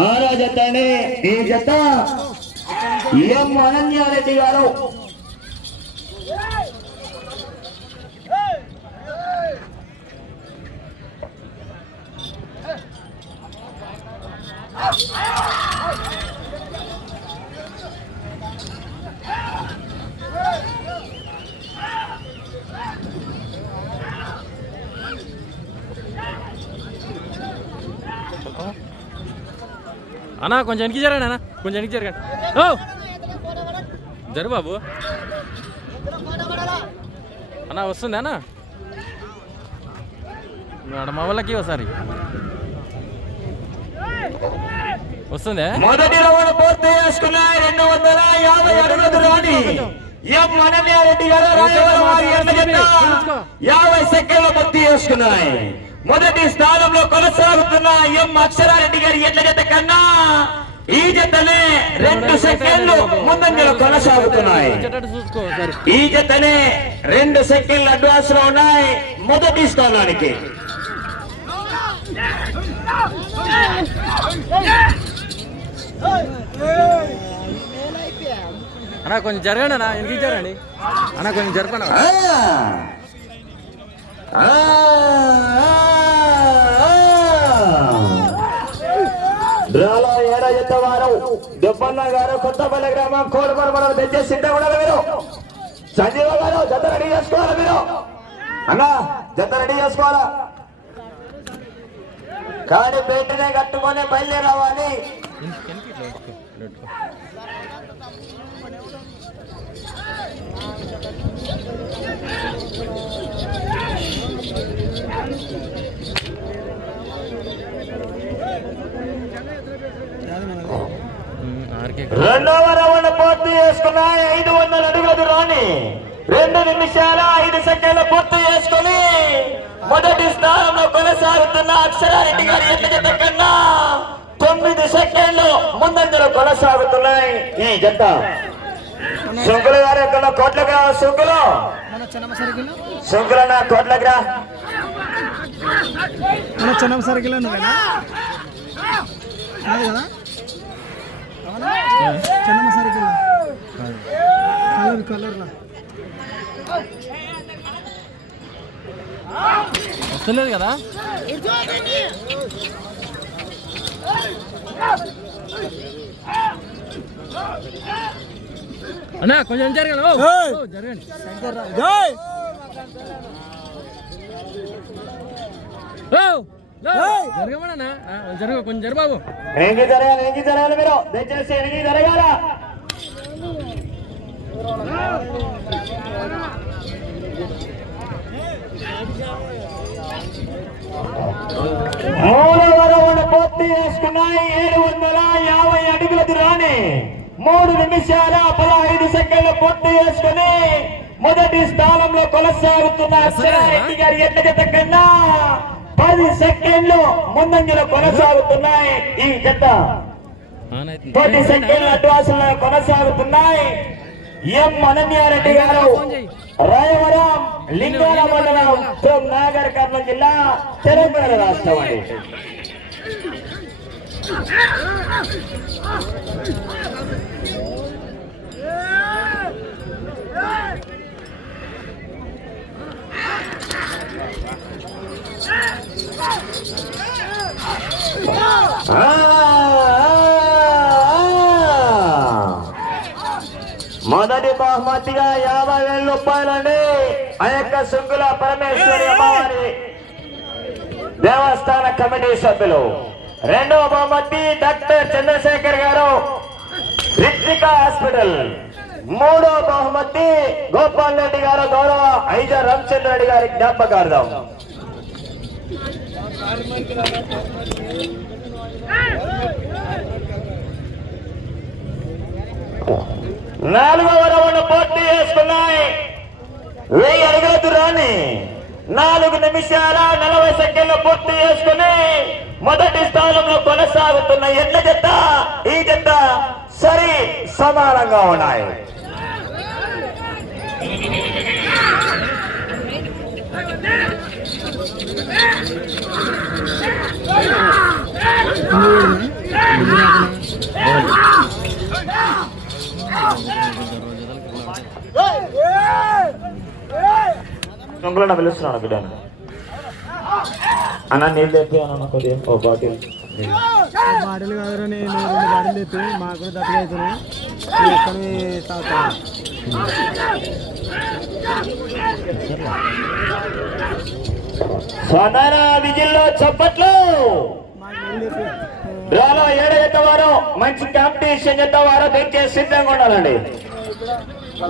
ఆరో జత అండి. ఈ జత ఎం అనన్యారెడ్డి గారు అన్నా కొంచెం వెనక్కి జరగండి అన్న, కొంచెం వెనక్కి జరగండి. ఓ జరు బాబు అన్నా వస్తుంది అన్న మా వాళ్ళకి ఒకసారి వస్తుంది. మొదటి రౌండ్ పూర్తి చేసుకున్నాయి. 250 అడుగుల దూరాన్ని ఎం అనన్యారెడ్డి గారు 50 సెకండ్లు పూర్తి చేసుకున్నాయి. మొదటి స్థానంలో కొనసాగుతున్న ఎం అక్షరారెడ్డి గారి ఎడ్ల జత కన్నా ఈ జతనే 2 సెకండ్లు ముందంజలో కొనసాగుతున్నాయి. ఈ జతనే 2 సెకండ్లు అడ్వాన్స్ లో ఉన్నాయి మొదటి స్థానానికి. అన్నా కొంచెం జరగండి అన్న, ఎందుకు జరగండి అన్న, కొంచెం జరపండి. డ్రాలో 7వ జత వారు దెబ్బన్న గారు కొత్తపల్లి గ్రామం కోడమర మనం తెచ్చే సిద్ధగూడలు మీరు. సంజీవ గారు జత రెడీ చేసుకోవాలా మీరు అన్నా, జత రెడీ చేసుకోవాలా. కాడి పెట్టినే కట్టుకొని బయలుదేరావాలి. రెండవ రౌండ్ పూర్తి చేసుకున్నాయి. 500 అడుగుల దూరాన్ని 2 నిమిషాల 5 సెకండ్లు పూర్తి చేసుకుని మొదటి స్థానంలో కొనసాగుతున్న అక్షరారెడ్డి గారి ఎడ్ల జత కన్నా 9 సెకండ్లు ముందంజలో కొనసాగుతున్నాయి ఈ జత. శంకుల గారు ఎక్కడ కోట్లగ్రా శంకులు శంకులన్నా కోట్లగ్రా చిన్న సర్కిల్ నువ్వేనా కాదు కదా, చిన్న సర్కిల్ కలర్లా వస్తలేదు కదా. అన్నా కొంచెం జరగండి, జరగండి జరగమన్నా, జరగ కొంచెం జర బాబు. ఎంగి జరగాలి మీరు దయచేసి ఎంగి జరగాల. మూడవ రౌండ్ పూర్తి చేసుకున్నాయి. 750 అడుగుల దూరాన్ని 3 నిమిషాల 15 సెకండ్లు పూర్తి చేసుకుని మొదటి స్థానంలో కొనసాగుతున్న అక్షరారెడ్డి గారి ఎడ్ల జత కన్నా 10 సెకండ్లు ముందంజలో కొనసాగుతున్నాయి ఈ జత. 10 సెకండ్ల అడ్వాన్స్లో కొనసాగుతున్నాయి. ఎం అనన్యారెడ్డి గారు రాయవరం లింగాల మండలం నాగర్ కర్నూలు జిల్లా తెలంగాణ రాష్ట్రం అండి. మొదటి బహుమతిగా 50,000 రూపాయలండి ఆ యొక్క శృంగుల పరమేశ్వరి అమ్మవారి దేవస్థాన కమిటీ సభ్యులు. రెండవ బహుమతి డాక్టర్ చంద్రశేఖర్ గారు రిత్విక హాస్పిటల్. మూడవ బహుమతి గోపాల్ రెడ్డి గారు గౌరవ ఐజ రామచంద్ర రెడ్డి గారి జ్ఞాపకార్థం. నాలుగవ రౌండ్ పూర్తి చేసుకున్నాయి. 1000 అడుగుల దూరాన్ని 4 నిమిషాల 40 సెకండ్లు పూర్తి చేసుకుని మొదటి స్థానంలో కొనసాగుతున్న ఎడ్ల జత ఈ జత సరి సమానంగా ఉన్నాయి. సొంగులో పిలుస్తున్నాను బిడ్డను. అన్న నీళ్ళు తెప్పి అన్న కొద్దిగా ఓ బాటిల్. బాటిల్ కాదురా, నేను 2 బాటిల్ తెప్పి మాకు కూడా దత్తగా అవుతున్నాయి. ఎక్కడి తాగుతా స్వదన విజిల్లో చప్పట్లు. డ్రాలో 7 జత వారు మంచి కాంపిటీషన్ జత వారు దయచేసి సిద్ధంగా ఉండాలండి.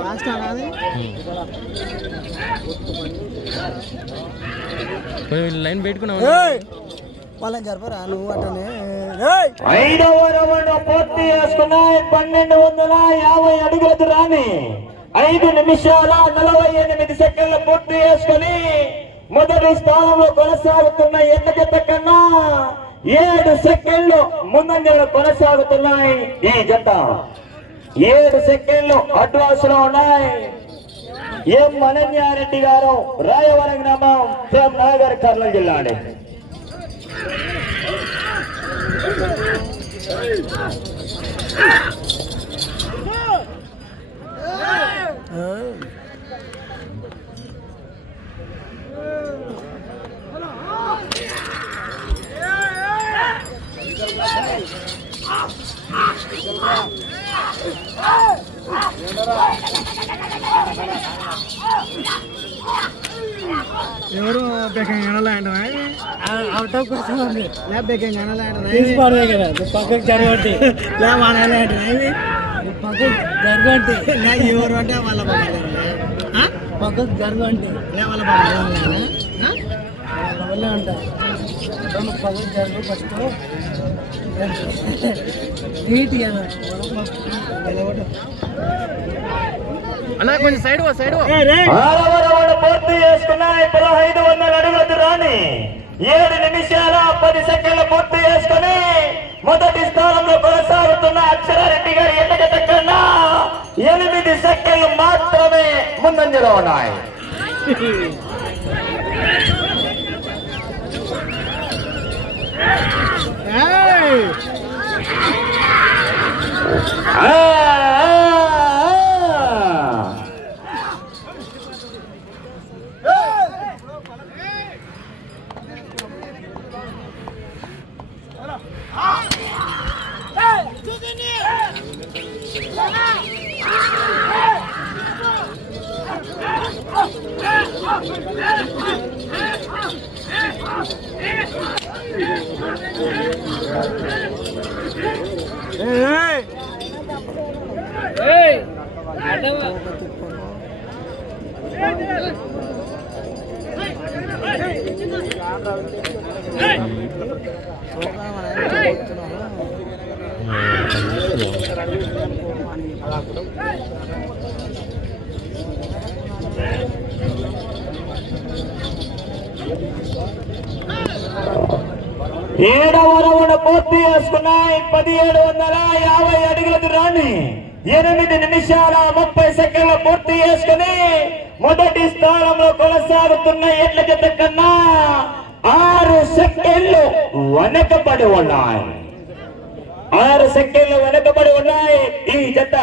లాస్ట్ అనేది లైన్ పెట్టుకున్నావు వాళ్ళని జరపరా నువ్వు అట్టనే. 5వ రౌండ్ పూర్తి చేసుకున్నాయి. 1250 అడుగుల దూరాన్ని 5 నిమిషాల 48 సెకండ్లు పూర్తి చేసుకుని మొదటి స్థానంలో కొనసాగుతున్న ఎన్న జత కన్నా 7 సెకండ్లు ముందంజలో కొనసాగుతున్నాయి. ఈ జత 7 సెకండ్లు అడ్వాన్స్ లో ఉన్నాయి. ఎం అనన్యారెడ్డి గారు, రాయవరం గ్రామం, సేమ్ నగర్, కర్నూలు జిల్లా అండి. ఎవరు బేకంగా అనలాంటనా అవుట్ ఆఫ్ క్వశ్చన్ ఉంది. లే బేకంగా అనలాంటనా తీసుకోవడమే కదా, పక్కకి జరగండి. లే అనలాంటనా ఇది పక్కకి జరగండి. లే ఎవరు అంటే వాళ్ళ బాబు పక్కకి జరగండి. లే వాళ్ళ బాబు వాళ్ళ అంట పక్కకి జరుగు ఫస్ట్ నీటి అన్న కొంచెం సైడ్ సైడ్. 6వ రౌండ్ పూర్తి చేసుకున్నాయి. 1500 అడుగుల దూరాన్ని 7 నిమిషాల 10 సెకండ్లు పూర్తి చేసుకుని మొదటి స్థానంలో కొనసాగుతున్న అక్షరారెడ్డి గారి ఎన్న జత కన్నా 8 సెకండ్లు మాత్రమే ముందంజలో ఉన్నాయి. ఏడవ రౌండ్ పూర్తి చేసుకున్నాయి. 1750 అడుగుల దూరాన్ని 8 నిమిషాల 30 సెకండ్లు పూర్తి చేసుకుని మొదటి స్థానంలో కొనసాగుతున్న ఎడ్ల జత కన్నా 6 సెకండ్లు వెనకబడి ఉన్నాయి. 6 సెకండ్లు వెనకబడి ఉన్నాయి ఈ జత.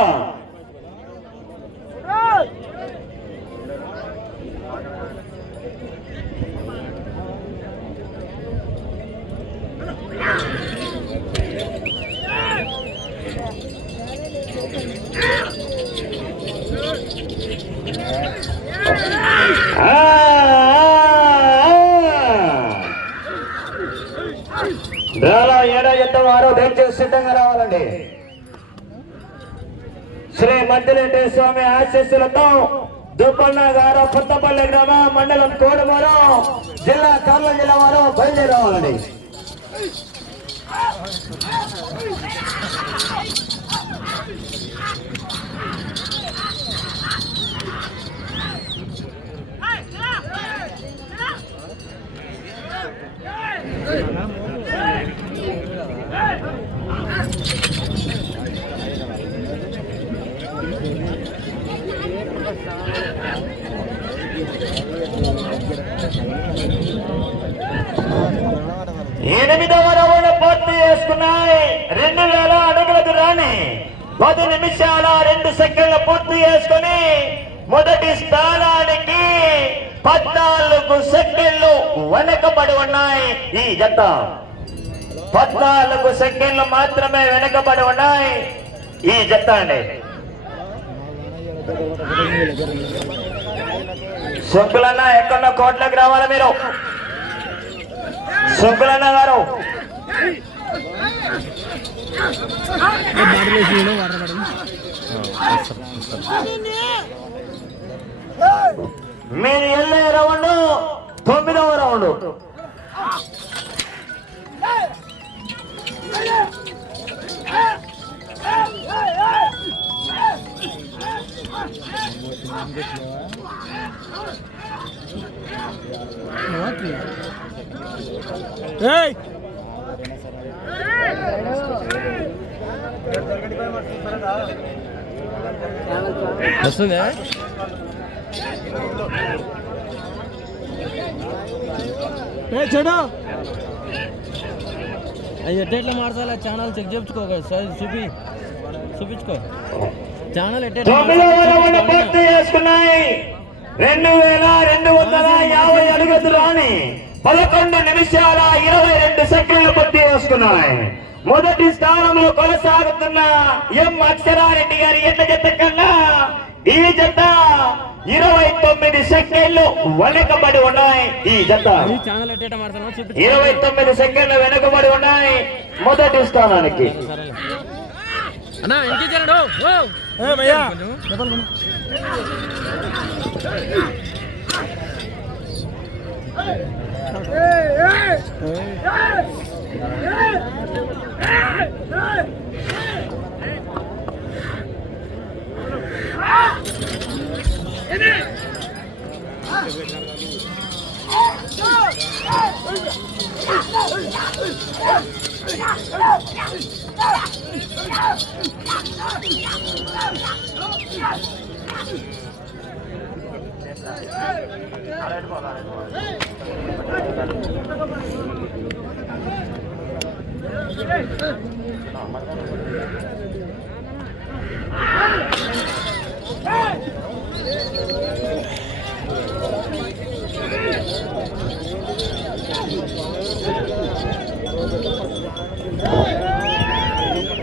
వారు దయచేసి సిద్ధంగా రావాలండి. శ్రీ మద్దిరెడ్డి స్వామి ఆశీస్సులతో దుప్పన్న గారు కొత్తపల్లి గ్రామం, మండలం కోడుమూరు, జిల్లా కర్నూలు జిల్లా వారు బయలుదేరి రావాలండి. ఎనిమిదవ రౌండ్ పూర్తి చేసుకున్నాయి. 2000 అడుగుల దూరాన్ని 10 నిమిషాల 2 సెకండ్లు పూర్తి చేసుకుని మొదటి స్థానానికి 14 సెకండ్లు వెనకబడి ఉన్నాయి ఈ జత. 14 సెకండ్లు మాత్రమే వెనకబడి ఉన్నాయి ఈ జత అండి. శంకులన్న ఎక్కడన్నా కోట్లోకి రావాలి మీరు. శంకులన్న గారు మీరు వెళ్ళే రౌండ్ 9వ రౌండ్. వస్తుంది చెడు అది ఎట్లా మార్చాలి ఛానల్ చెక్ చేయించుకో చూపించుకో ఛానల్ ఎట్లా 9వ రౌండ్ పూర్తి చేసుకున్నాయి. 2250 అడుగుల దూరాన్ని 11 నిమిషాల 22 సెకండ్లు పూర్తి చేసుకున్నాయి. మొదటి స్థానంలో కొనసాగుతున్న ఎం అక్షరారెడ్డి గారి ఎట్ల జత కన్నా ఈ జత 29 సెకండ్లు వెనకబడి ఉన్నాయి. ఈ జత 29 సెకండ్లు వెనకబడి ఉన్నాయి మొదటి స్థానానికి. అన్నా ఇంకిచ్చాడు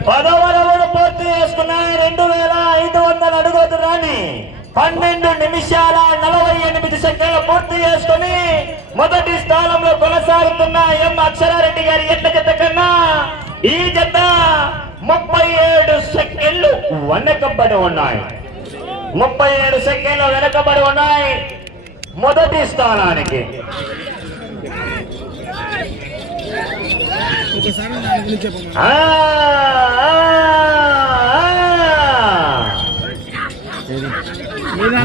పదవరవడు పూర్తి చేసుకున్నాయి. 2500 అడుగుల దూరాన్ని 12 నిమిషాల 48 సెకండ్లు పూర్తి చేసుకుని మొదటి స్థానంలో కొనసాగుతున్న ఎం అక్షరారెడ్డి గారి ఎట్ల జత కన్నా ఈ జత 37 సెకండ్లు వెనకబడి ఉన్నాయి. 37 సెకండ్లు వెనకబడి ఉన్నాయి మొదటి స్థానానికి.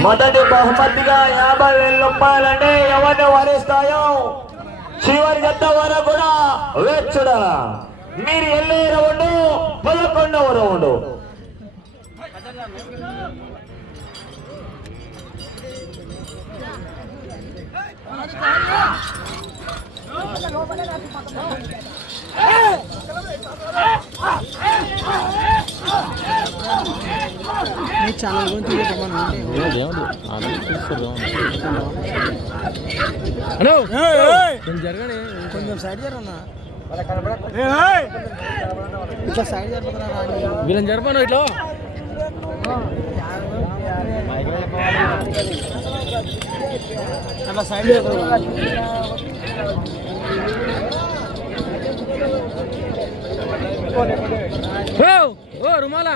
మొదటి బహుమతిగా 50,000 రూపాయలంటే ఎవరిని వరిస్తాయో చివరి జత వరకు కూడా వేచుడా. మీరు వెళ్ళే రౌండ్ 11వ రౌండ్. ఛానల్ జరగండి కొంచెం సైడ్ జరగన్నా, ఇట్లా సైడ్ జరుపుతున్నా వీళ్ళని జరపను ఇట్లా. అట్లా సైడ్ రుమాలా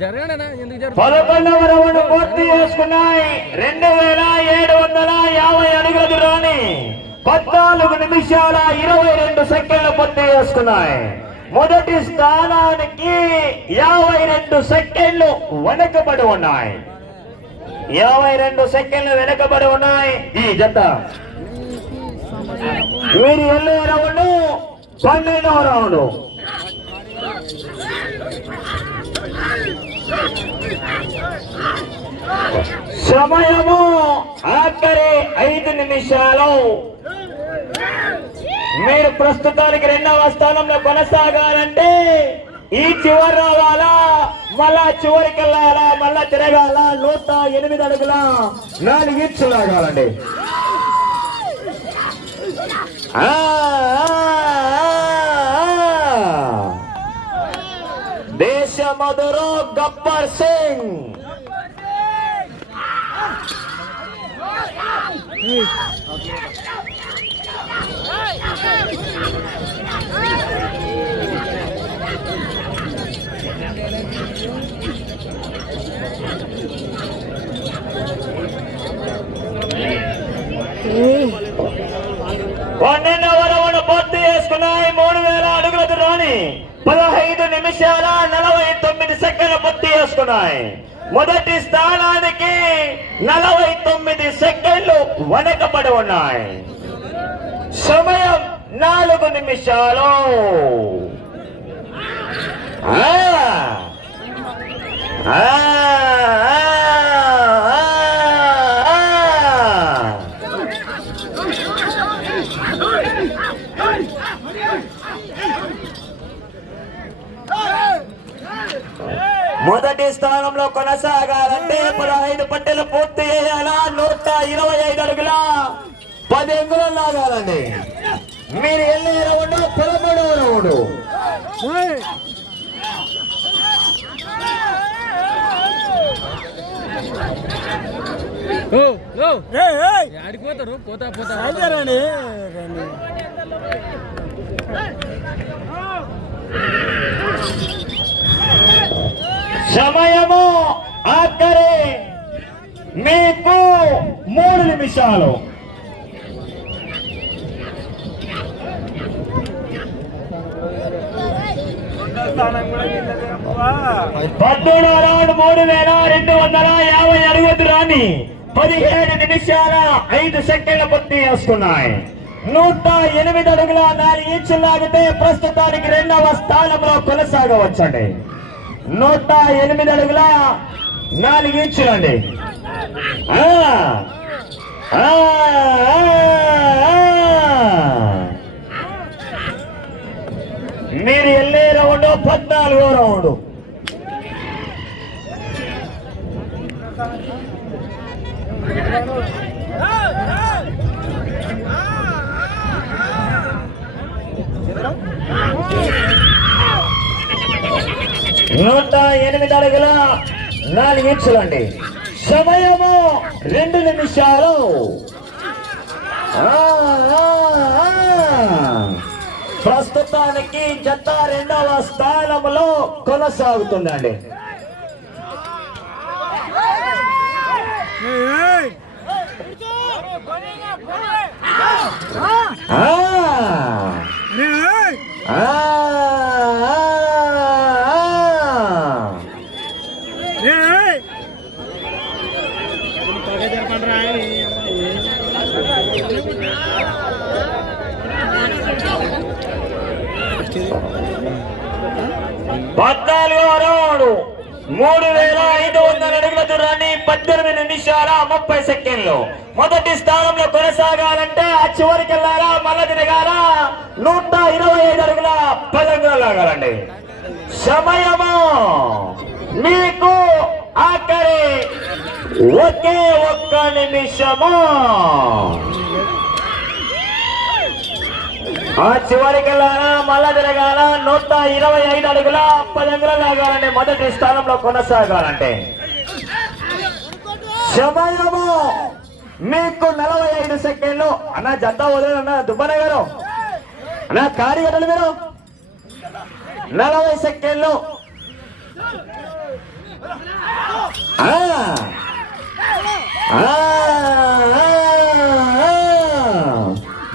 జరగండి ఎందుకు జరుగు. 11వ రౌండ్ పూర్తి చేసుకున్నాయి. 2750 అడుగుల దూరాన్ని 14 నిమిషాల 22 సెకండ్లు పూర్తి చేసుకున్నాయి. మొదటి స్థానానికి 52 సెకండ్లు వెనకబడి ఉన్నాయి. 52 సెకండ్లు వెనకబడి ఉన్నాయి ఈ జత. వీరి వెళ్ళే రౌండ్ 12వ రౌండ్. సమయము ఆఖరి 5 నిమిషాలు. మీరు ప్రస్తుతానికి 2వ స్థానంలో కొనసాగాలంటే ఈ చివరి రావాలా మళ్ళా చివరికి వెళ్ళాలా, మళ్ళా తిరగాల. 108 అడుగుల 4 ఇంచులు లాగాలండి. దేశమధురు గబ్బర్ సింగ్ పన్నెండవ రౌండ్ పూర్తి చేసుకున్నాయి. 3000 అడుగుల దూరాన్ని 15 నిమిషాల 49 సెకండ్లు పూర్తి చేసుకున్నాయి. మొదటి స్థానానికి 49 సెకండ్లు వెనకబడి ఉన్నాయి. సమయం 4 నిమిషాలు. మొదటి స్థానంలో కొనసాగాలంటే 15 పట్టెలు పూర్తి చేయాలా. 125 అడుగుల 10 అంగుళాలు లాగాలండి. మీరు వెళ్ళే రౌండ్ 13వ రౌండ్. ఆడిపోతారు పోతా పోతా. సమయము ఆఖరి మీకు 3 నిమిషాలు. పద్దెనిమిదవ రౌండ్ 3250 అడుగుల దూరాన్ని 17 నిమిషాల 5 సెకండ్ల పూర్తి చేసుకున్నాయి. 108 అడుగుల 4 ఇంచులు లాగితే ప్రస్తుతానికి 2వ స్థానంలో కొనసాగవచ్చండి. 108 అడుగుల 4 ఇంచులండి. మీరు వెళ్ళే రౌండ్ 14వ రౌండ్. నూట 8 అడుగుల 4 ఇంచులండి. సమయము 2 నిమిషాలు. ప్రస్తుతానికి జత 2వ స్థానంలో కొనసాగుతుందండి. పద్నాలుగో రౌండ్ 3500 అడుగుల దూరాన్ని 18 నిమిషాల 30 సెకండ్లు. మొదటి స్థానంలో కొనసాగాలంటే ఆ చివరికి వెళ్ళాలా, మళ్ళా తిరగాలా. 125 అడుగుల 10 అంగుళాలు లాగాలండి. సమయము మీకు ఆఖరి 1 నిమిషము. ఆ చివరికి వెళ్ళాలా, మళ్ళా తిరగాల. 125 అడుగుల 10 అంగుళాలు లాగాలండి. మొదటి స్థానంలో కొనసాగాలంటే సమయము మీకు 45 సెకండ్లు. అన్న జత వదలన్న దుబ్బన్న గారు, అన్న కార్యకర్తలు మీరు 40 సెకండ్లు.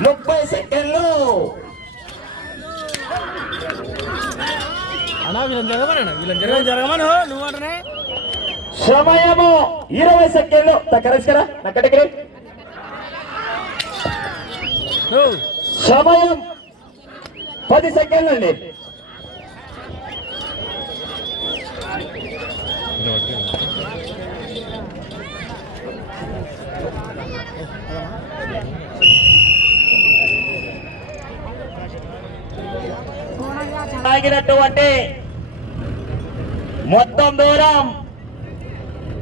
30 సెకండ్లు. సమయము 20 సెకండ్లు. కరెక్ట్రా నా కటికరే. సమయం 10 సెకండ్లు అండి. ఆగినటువంటి మొత్తం దూరం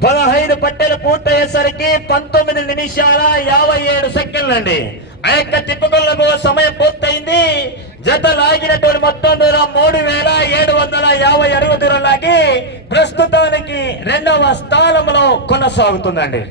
15 పట్టెలు పూర్తయ్యేసరికి 19 నిమిషాల 57 సెకండ్లు అండి. ఆ యొక్క తిప్పుకొల్లకు సమయం పూర్తయింది. జత లాగినటువంటి మొత్తం దూరం 3750 అడుగు దూరం లాగి ప్రస్తుతానికి 2వ స్థానంలో కొనసాగుతుందండి.